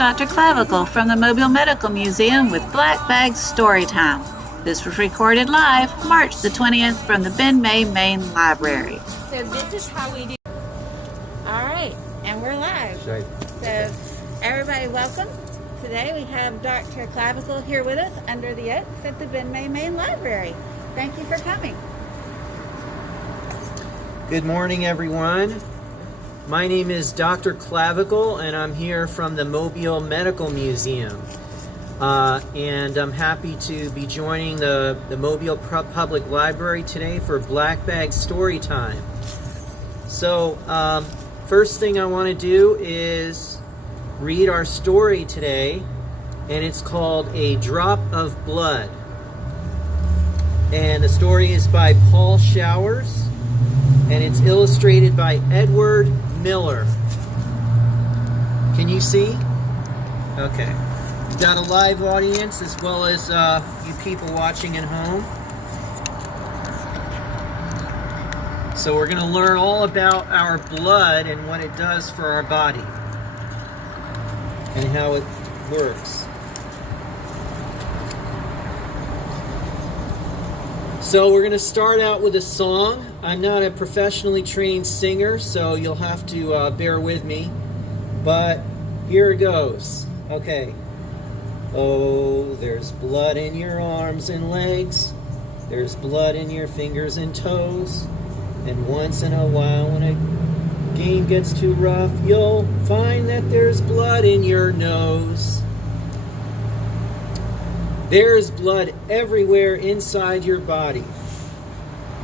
Dr. Clavicle from the Mobile Medical Museum with Black Bag Storytime. This was recorded live March the 20th from the Ben May Main Library. So this is how we do. All right, and we're live. Right. So everybody welcome. Today we have Dr. Clavicle here with us under the oaks at the Ben May Main Library. Thank you for coming. Good morning, everyone. My name is Dr. Clavicle, and I'm here from the Mobile Medical Museum. And I'm happy to be joining the Mobile Public Library today for Black Bag Storytime. So, first thing I want to do is read our story today, and it's called A Drop of Blood. And the story is by Paul Showers, and it's illustrated by Edward Miller. Can you see? Okay. We've got a live audience as well as you people watching at home. So we're going to learn all about our blood and what it does for our body and how it works. So we're going to start out with a song. I'm not a professionally trained singer, so you'll have to bear with me. But here it goes. Okay. Oh, there's blood in your arms and legs. There's blood in your fingers and toes. And once in a while, when a game gets too rough, you'll find that there's blood in your nose. There's blood everywhere inside your body.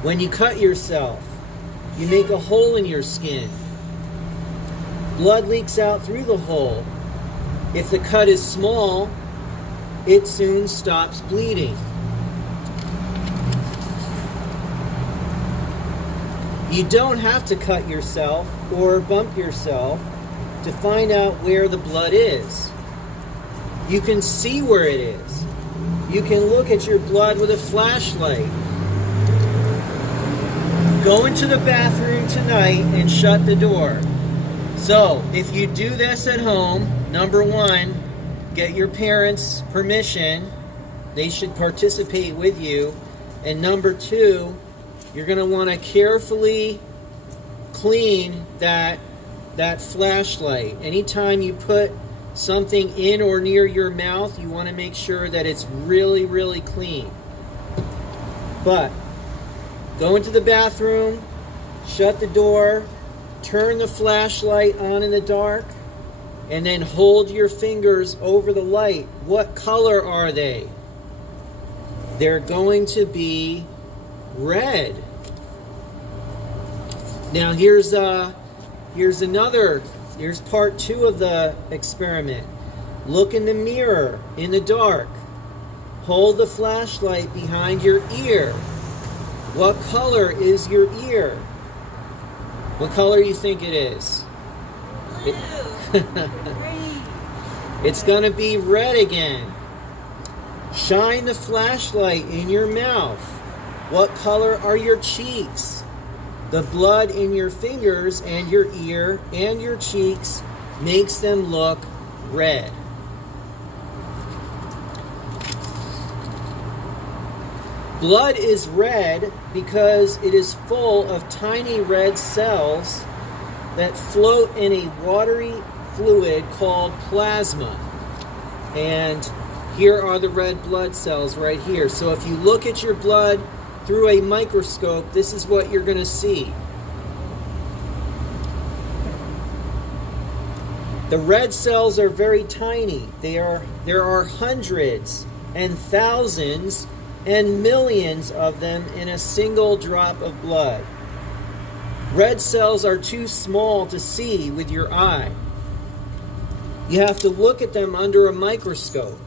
When you cut yourself, you make a hole in your skin. Blood leaks out through the hole. If the cut is small, it soon stops bleeding. You don't have to cut yourself or bump yourself to find out where the blood is. You can see where it is. You can look at your blood with a flashlight. Go into the bathroom tonight and shut the door. So, if you do this at home, number one, get your parents' permission. They should participate with you. And number two, you're going to want to carefully clean that flashlight. Anytime you put something in or near your mouth, you want to make sure that it's really, really clean. But go into the bathroom, shut the door, turn the flashlight on in the dark, and then hold your fingers over the light. What color are they? They're going to be red. Now here's part two of the experiment. Look in the mirror in the dark. Hold the flashlight behind your ear. What color is your ear? What color you think it is? It's going to be red again. Shine the flashlight in your mouth. What color are your cheeks? The blood in your fingers and your ear and your cheeks makes them look red. Blood is red because it is full of tiny red cells that float in a watery fluid called plasma. And here are the red blood cells right here. So if you look at your blood through a microscope, this is what you're going to see. The red cells are very tiny. There are hundreds and thousands and millions of them in a single drop of blood. Red cells are too small to see with your eye. You have to look at them under a microscope.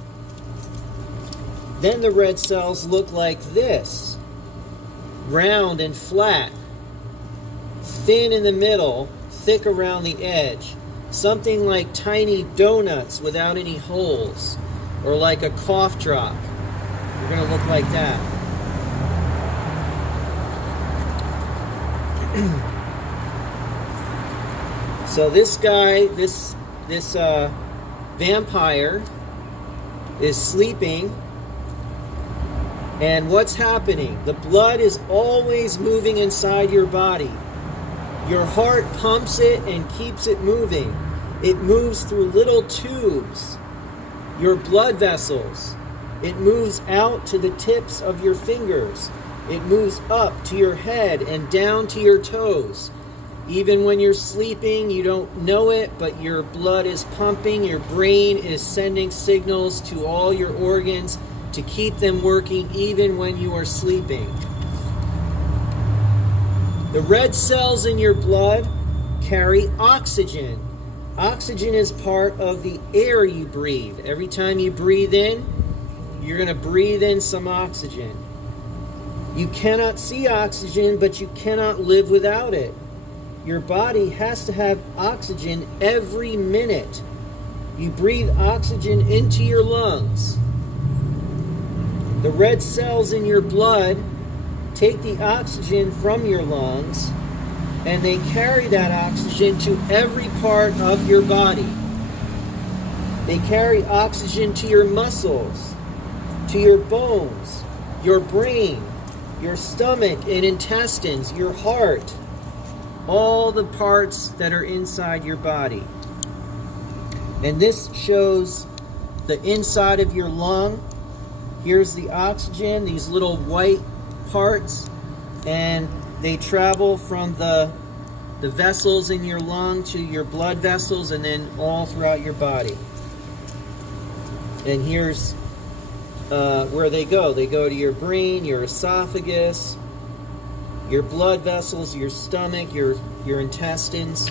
Then the red cells look like this. Round and flat. Thin in the middle, thick around the edge. Something like tiny donuts without any holes. Or like a cough drop. They're going to look like that. So this guy, this vampire is sleeping. And what's happening? The blood is always moving inside your body. Your heart pumps it and keeps it moving. It moves through little tubes, your blood vessels. It moves out to the tips of your fingers. It moves up to your head and down to your toes. Even when you're sleeping, you don't know it, but your blood is pumping. Your brain is sending signals to all your organs to keep them working even when you are sleeping. The red cells in your blood carry oxygen. Oxygen is part of the air you breathe. Every time you breathe in, you're going to breathe in some oxygen. You cannot see oxygen, but you cannot live without it. Your body has to have oxygen every minute. You breathe oxygen into your lungs. The red cells in your blood take the oxygen from your lungs, and they carry that oxygen to every part of your body. They carry oxygen to your muscles, to your bones, your brain, your stomach and intestines, your heart, all the parts that are inside your body. And this shows the inside of your lung. Here's the oxygen, these little white parts, and they travel from the vessels in your lung to your blood vessels and then all throughout your body. And here's where they go. They go to your brain, your esophagus, your blood vessels, your stomach, your intestines.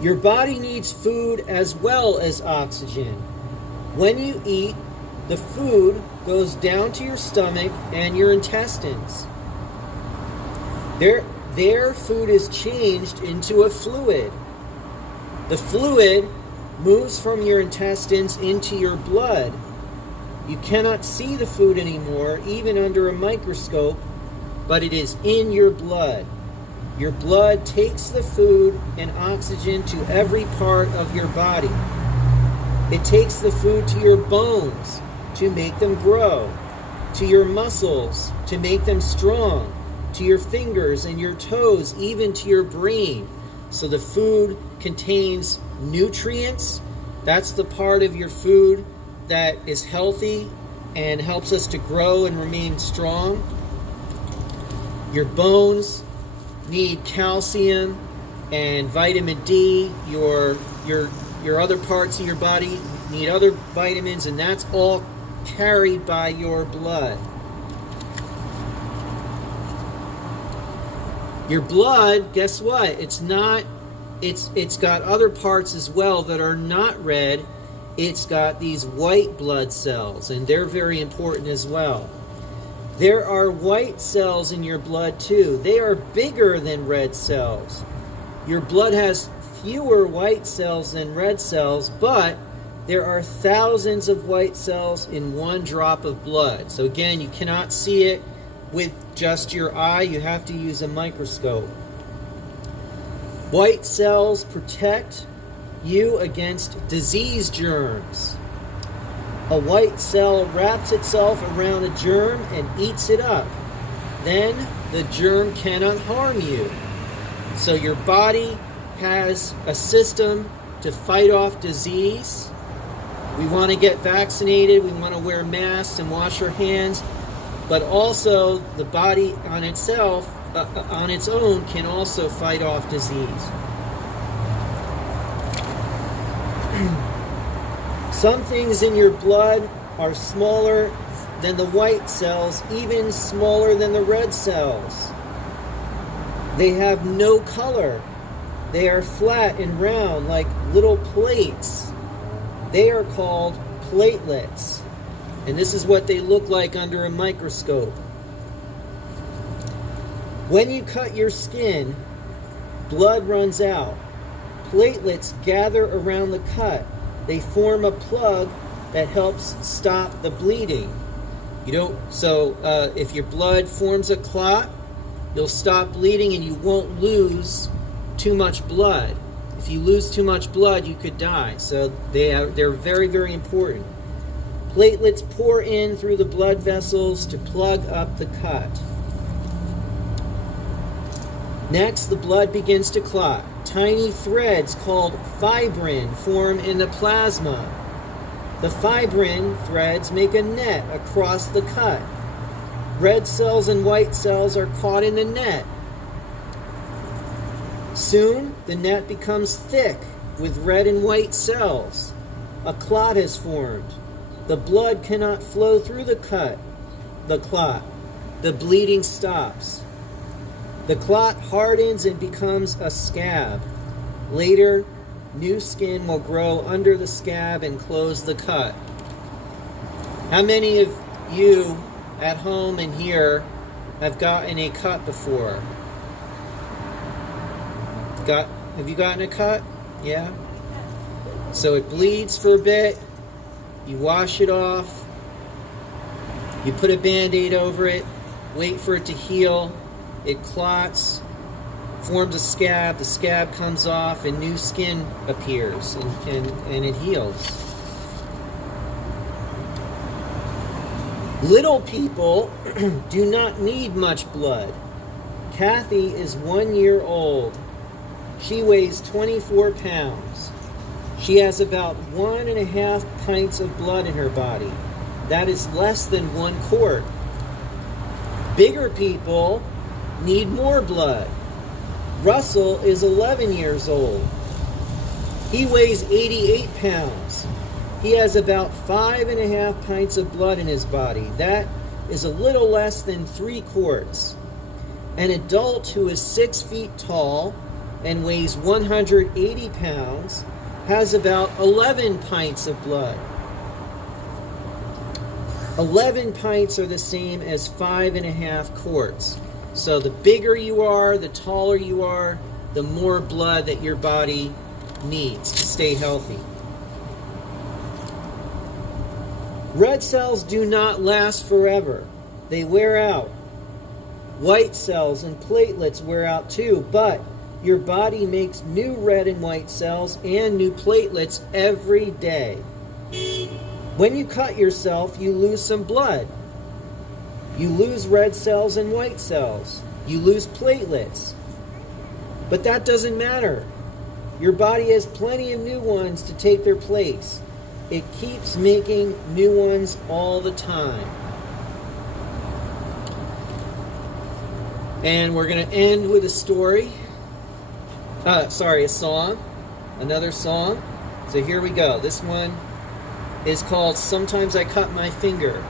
Your body needs food as well as oxygen. When you eat, the food goes down to your stomach and your intestines. Their food is changed into a fluid. The fluid moves from your intestines into your blood. You cannot see the food anymore, even under a microscope, but it is in your blood. Your blood takes the food and oxygen to every part of your body. It takes the food to your bones to make them grow, to your muscles to make them strong, to your fingers and your toes, even to your brain. So the food contains nutrients. That's the part of your food that is healthy and helps us to grow and remain strong. Your bones need calcium and vitamin D. Your other parts of your body need other vitamins, and that's all carried by your blood. Your blood, guess what? It's got other parts as well that are not red. It's got these white blood cells, and they're very important as well. There are white cells in your blood too. They are bigger than red cells. Your blood has fewer white cells than red cells, but there are thousands of white cells in one drop of blood. So again, you cannot see it with just your eye. You have to use a microscope. White cells protect you against disease germs. A white cell wraps itself around a germ and eats it up. Then the germ cannot harm you. So your body has a system to fight off disease. We want to get vaccinated, we want to wear masks and wash our hands, but also the body on itself, on its own, can also fight off disease. Some things in your blood are smaller than the white cells, even smaller than the red cells. They have no color. They are flat and round like little plates. They are called platelets. And this is what they look like under a microscope. When you cut your skin, blood runs out. Platelets gather around the cut. They form a plug that helps stop the bleeding. If your blood forms a clot, you'll stop bleeding and you won't lose too much blood. If you lose too much blood, you could die. So they're very, very important. Platelets pour in through the blood vessels to plug up the cut. Next, the blood begins to clot. Tiny threads called fibrin form in the plasma. The fibrin threads make a net across the cut. Red cells and white cells are caught in the net. Soon, the net becomes thick with red and white cells. A clot has formed. The blood cannot flow through the clot. The bleeding stops. The clot hardens and becomes a scab. Later, new skin will grow under the scab and close the cut. How many of you at home and here have gotten a cut before? Have you gotten a cut? Yeah? So it bleeds for a bit. You wash it off. You put a Band-Aid over it. Wait for it to heal. It clots, forms a scab. The scab comes off and new skin appears and it heals. Little people do not need much blood. Kathy is 1 year old. She weighs 24 pounds. She has about 1.5 pints of blood in her body. That is less than 1 quart. Bigger people need more blood. Russell is 11 years old. He weighs 88 pounds. He has about 5.5 pints of blood in his body. That is a little less than 3 quarts. An adult who is 6 feet tall and weighs 180 pounds has about 11 pints of blood. 11 pints are the same as 5.5 quarts. So the bigger you are, the taller you are, the more blood that your body needs to stay healthy. Red cells do not last forever. They wear out. White cells and platelets wear out too, but your body makes new red and white cells and new platelets every day. When you cut yourself, you lose some blood. You lose red cells and white cells. You lose platelets. But that doesn't matter. Your body has plenty of new ones to take their place. It keeps making new ones all the time. And we're going to end with a story. A song. Another song. So here we go. This one is called Sometimes I Cut My Finger.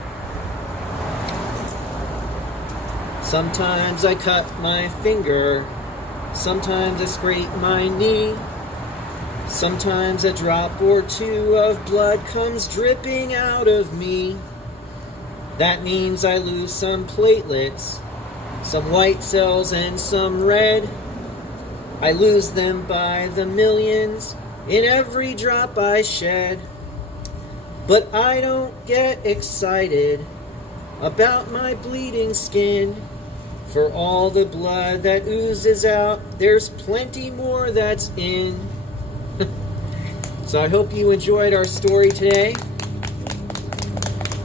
Sometimes I cut my finger. Sometimes I scrape my knee. Sometimes a drop or two of blood comes dripping out of me. That means I lose some platelets, some white cells and some red. I lose them by the millions in every drop I shed. But I don't get excited about my bleeding skin. For all the blood that oozes out, there's plenty more that's in. So I hope you enjoyed our story today.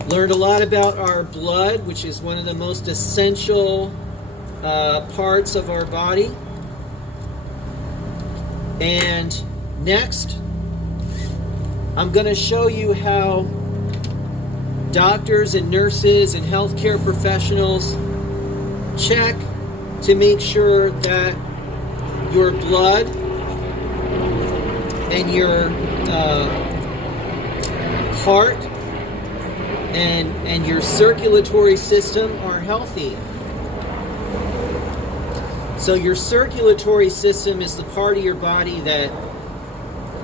Learned a lot about our blood, which is one of the most essential parts of our body. And next, I'm going to show you how doctors and nurses and healthcare professionals check to make sure that your blood and your heart and your circulatory system are healthy. So your circulatory system is the part of your body that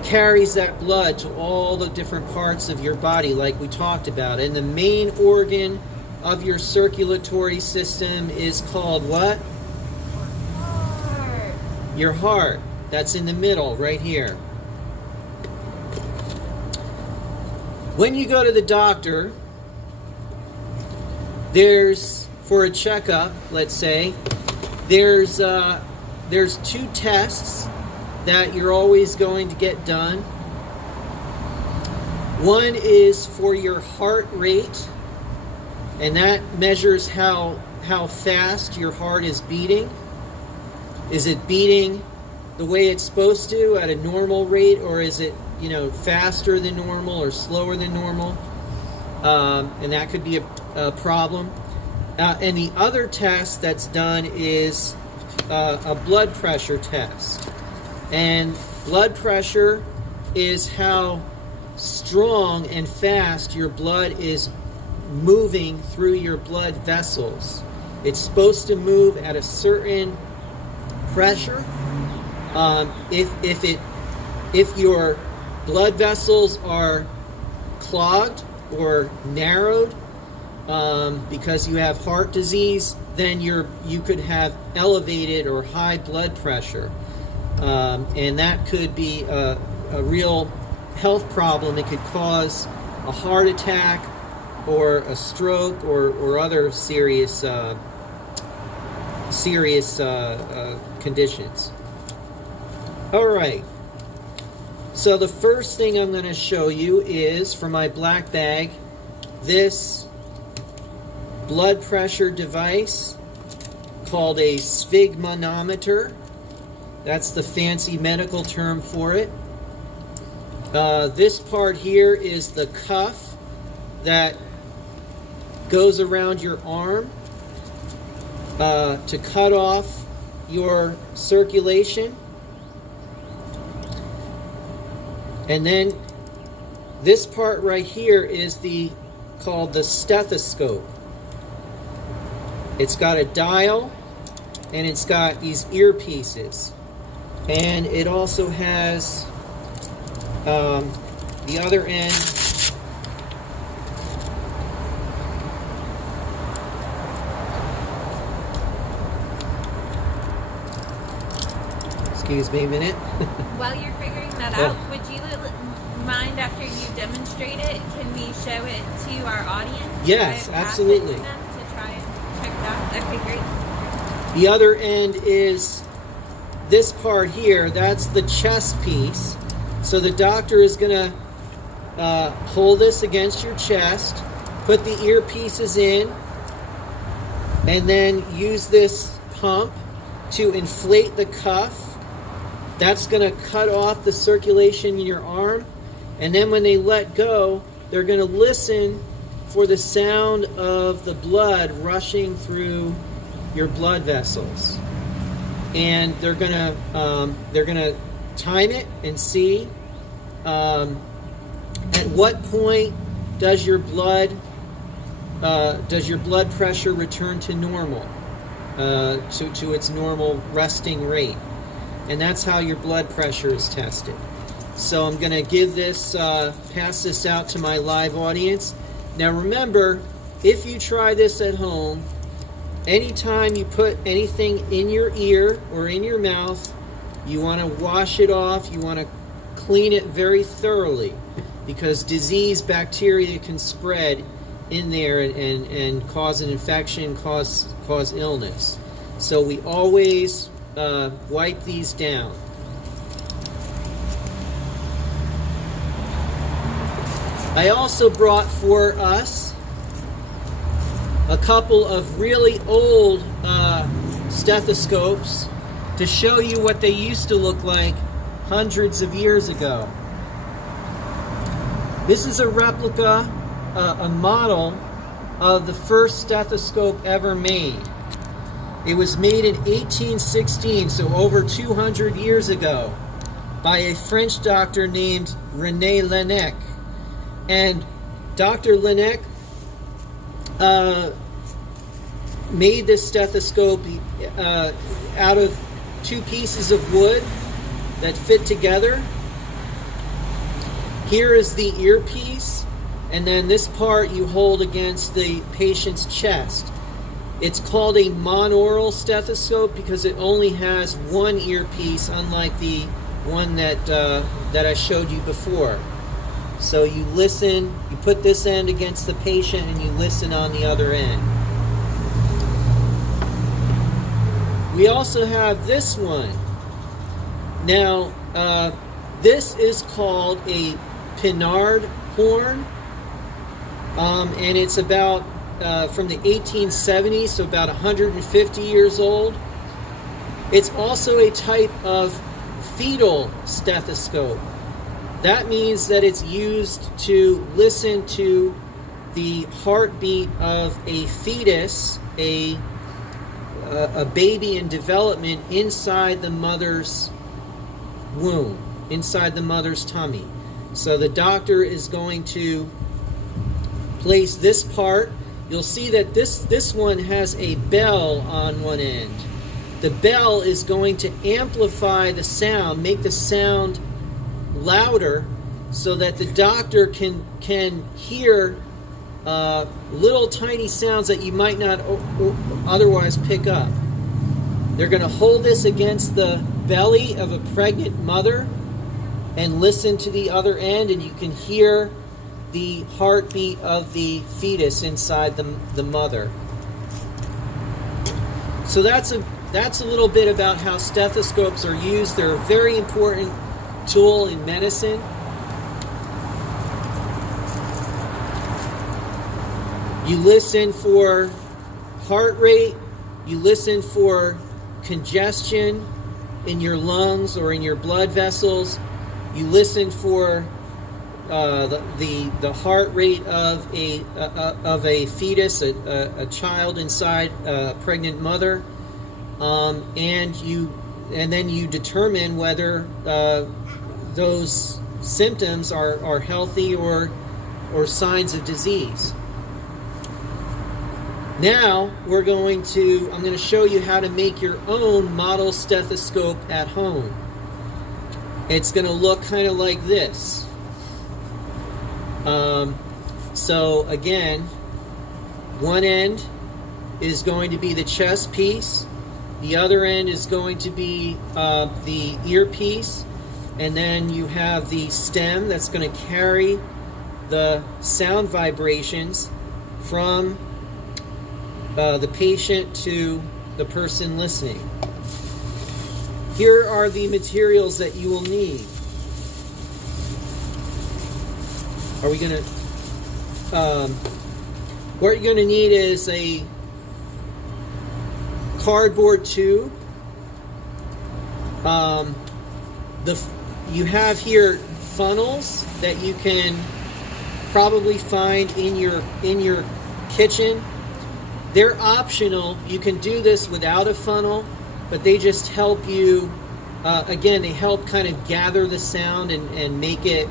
carries that blood to all the different parts of your body, like we talked about. And the main organ of your circulatory system is called what? Heart. Your heart. That's in the middle, right here. When you go to the doctor, for a checkup, let's say, there's 2 tests that you're always going to get done. One is for your heart rate, and that measures how fast your heart is beating. Is it beating the way it's supposed to at a normal rate, or is it, faster than normal or slower than normal? And that could be a problem. And the other test that's done is a blood pressure test. And blood pressure is how strong and fast your blood is moving through your blood vessels. It's supposed to move at a certain pressure. If your blood vessels are clogged or narrowed because you have heart disease, then you could have elevated or high blood pressure, and that could be a real health problem. It could cause a heart attack or a stroke or other serious conditions. All right. So the first thing I'm going to show you is, for my black bag, this blood pressure device called a sphygmomanometer. That's the fancy medical term for it. This part here is the cuff that goes around your arm to cut off your circulation. And then this part right here is called the stethoscope. It's got a dial, and it's got these earpieces. And it also has the other end. Excuse me a minute. While you're figuring that out, would you mind, after you demonstrate it, can we show it to our audience? Yes, absolutely. To try and check it out? That'd be great. The other end is this part here. That's the chest piece. So the doctor is going to hold this against your chest, put the earpieces in, and then use this pump to inflate the cuff. That's going to cut off the circulation in your arm. And then when they let go, they're going to listen for the sound of the blood rushing through your blood vessels. And they're going to time it and see at what point does your blood pressure return to normal, to its normal resting rate. And that's how your blood pressure is tested. So I'm going to pass this out to my live audience. Now remember, if you try this at home, anytime you put anything in your ear or in your mouth, you want to wash it off. You want to clean it very thoroughly, because disease, bacteria can spread in there and cause an infection, cause illness. So we always wipe these down. I also brought for us a couple of really old stethoscopes to show you what they used to look like hundreds of years ago. This is a replica, a model of the first stethoscope ever made. It was made in 1816, so over 200 years ago, by a French doctor named René Laennec. And Dr. Laennec made this stethoscope out of two pieces of wood that fit together. Here is the earpiece, and then this part you hold against the patient's chest. It's called a monaural stethoscope because it only has one earpiece, unlike the one that I showed you before. So you listen, you put this end against the patient, and you listen on the other end. We also have this one. Now, this is called a Pinard horn, and it's about from the 1870s, so about 150 years old. It's also a type of fetal stethoscope. That means that it's used to listen to the heartbeat of a fetus, a baby in development inside the mother's womb, inside the mother's tummy. So the doctor is going to place this part. You'll see that this one has a bell on one end. The bell is going to amplify the sound, make the sound louder, so that the doctor can hear little tiny sounds that you might not otherwise pick up. They're going to hold this against the belly of a pregnant mother and listen to the other end, and you can hear the heartbeat of the fetus inside the mother. So that's a little bit about how stethoscopes are used. They're a very important tool in medicine. You listen for heart rate, you listen for congestion in your lungs or in your blood vessels, you listen for the heart rate of a fetus, a child inside a pregnant mother, and then you determine whether those symptoms are healthy or signs of disease. Now I'm going to show you how to make your own model stethoscope at home. It's going to look kind of like this. So again, one end is going to be the chest piece, the other end is going to be the earpiece, and then you have the stem that's going to carry the sound vibrations from the patient to the person listening. Here are the materials that you will need. What you're going to need is a cardboard tube. You have here funnels that you can probably find in your kitchen. They're optional. You can do this without a funnel, but they just help you. Again, they help kind of gather the sound and make it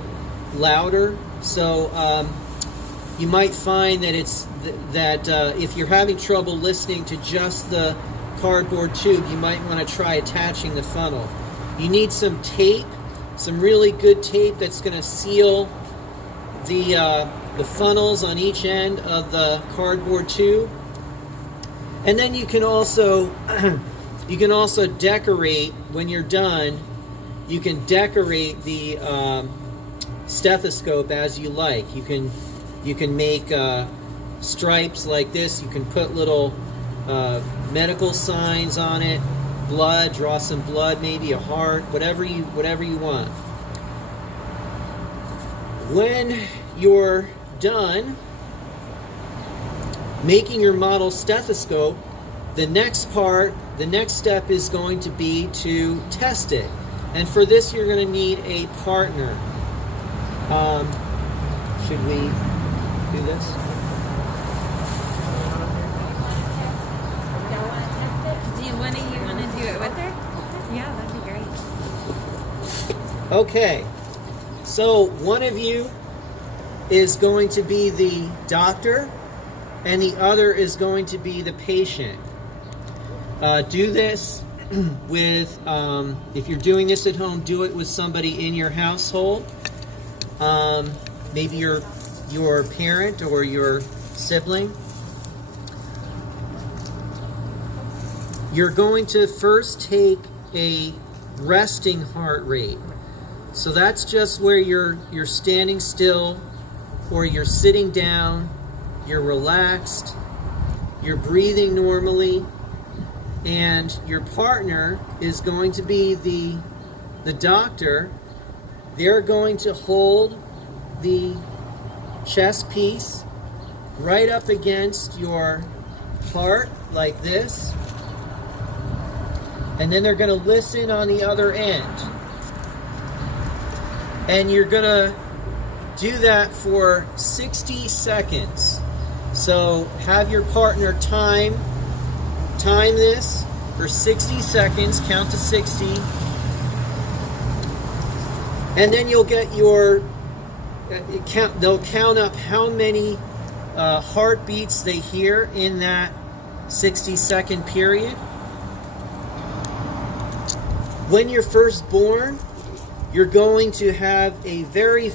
louder. So you might find that if you're having trouble listening to just the cardboard tube, you might want to try attaching the funnel. You need some tape, some really good tape that's going to seal the funnels on each end of the cardboard tube. And then you can also decorate when you're done. You can decorate the stethoscope as you like. You can make stripes like this. You can put little medical signs on it, blood, draw some blood, maybe a heart, whatever you want. When you're done making your model stethoscope, the next step is going to be to test it. And for this, you're going to need a partner. Should we do this? One of you want to do it with her? Yeah, that'd be great. Okay. So one of you is going to be the doctor, and the other is going to be the patient. Do this with, if you're doing this at home, do it with somebody in your household. Maybe your parent or your sibling. You're going to first take a resting heart rate. So that's just where you're standing still, or you're sitting down, you're relaxed, you're breathing normally, and your partner is going to be the the doctor, they're going to hold the chest piece right up against your heart like this, and then they're going to listen on the other end. And you're going to do that for 60 seconds. So have your partner time this for 60 seconds, count to 60, and then you'll get your they'll count up how many heartbeats they hear in that 60-second period. When you're first born, you're going to have a very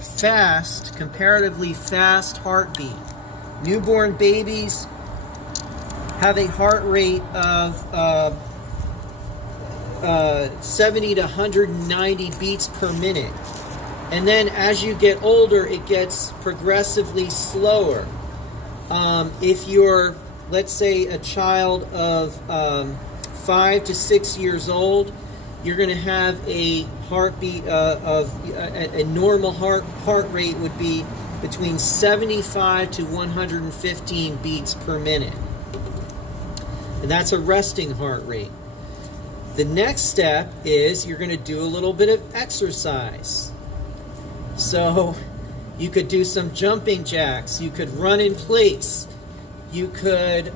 fast, comparatively fast heartbeat. Newborn babies have a heart rate of 70 to 190 beats per minute. And then as you get older, it gets progressively slower. If you're, let's say, a child of 5 to 6 years old, you're going to have a heartbeat of a normal heart rate would be between 75 to 115 beats per minute. And that's a resting heart rate. The next step is you're going to do a little bit of exercise. So you could do some jumping jacks, you could run in place, you could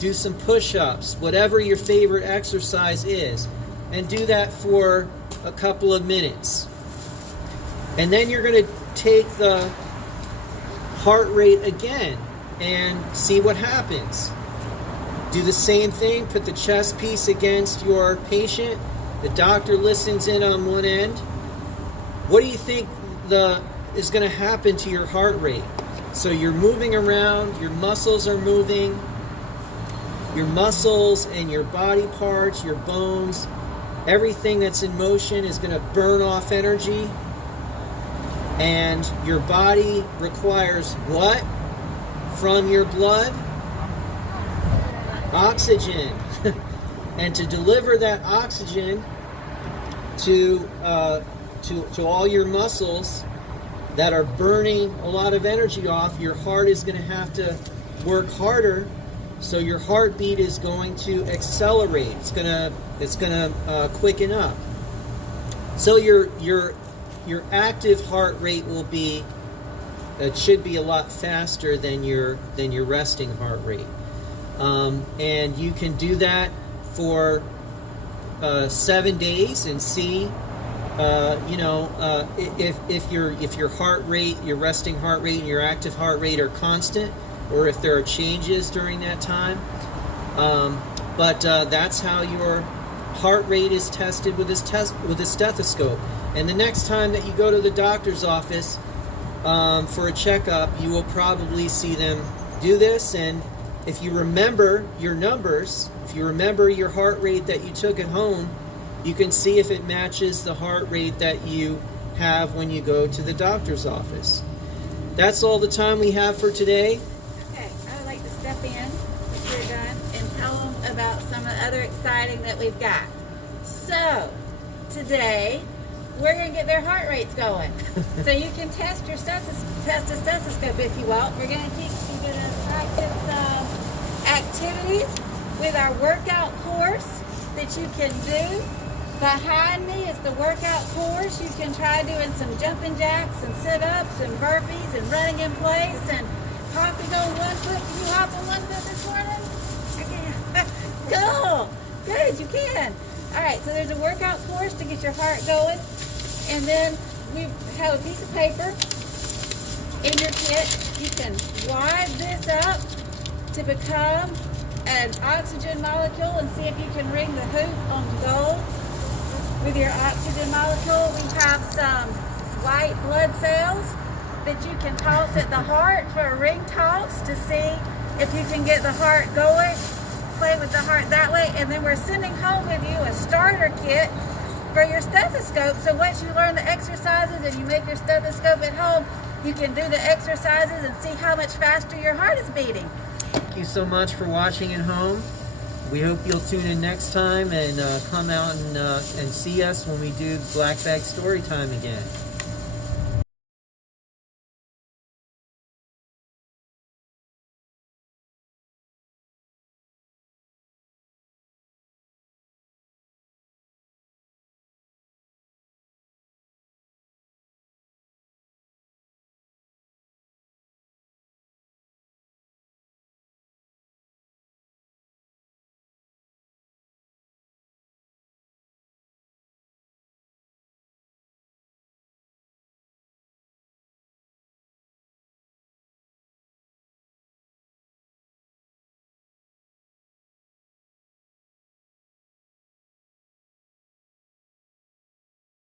do some push-ups, whatever your favorite exercise is, and do that for a couple of minutes. And then you're going to take the heart rate again and see what happens. Do the same thing, put the chest piece against your patient, the doctor listens in on one end. What do you think is going to happen to your heart rate? So you're moving around, your muscles are moving, your muscles and your body parts, your bones, everything that's in motion is going to burn off energy, and your body requires what from your blood? Oxygen. And to deliver that oxygen to all your muscles that are burning a lot of energy off, your heart is going to have to work harder. So your heartbeat is going to accelerate. It's gonna quicken up. So your active heart rate will be, it should be a lot faster than your resting heart rate. And you can do that for 7 days and see, if your heart rate, your resting heart rate and your active heart rate are constant, or if there are changes during that time. But that's how your heart rate is tested with a stethoscope. And the next time that you go to the doctor's office for a checkup, you will probably see them do this. And if you remember your numbers, if you remember your heart rate that you took at home, you can see if it matches the heart rate that you have when you go to the doctor's office. That's all the time we have for today. Okay, I would like to step in, if you're done, and tell them about some of the other exciting that we've got. So, today, we're going to get their heart rates going. So you can test your stethoscope if you want. We're going to teach you to practice activities with our workout course that you can do. Behind me is the workout course. You can try doing some jumping jacks and sit-ups and burpees and running in place and hopping on one foot. Can you hop on one foot this morning? Cool. Good, you can. All right, so there's a workout course to get your heart going. And then we have a piece of paper in your kit. You can wad this up to become an oxygen molecule and see if you can ring the hoop on goal with your oxygen molecule. We have some white blood cells that you can toss at the heart for a ring toss to see if you can get the heart going. Play with the heart that way. And then we're sending home with you a starter kit for your stethoscope. So once you learn the exercises and you make your stethoscope at home, you can do the exercises and see how much faster your heart is beating. Thank you so much for watching at home. We hope you'll tune in next time and come out and see us when we do Black Bag Story Time again.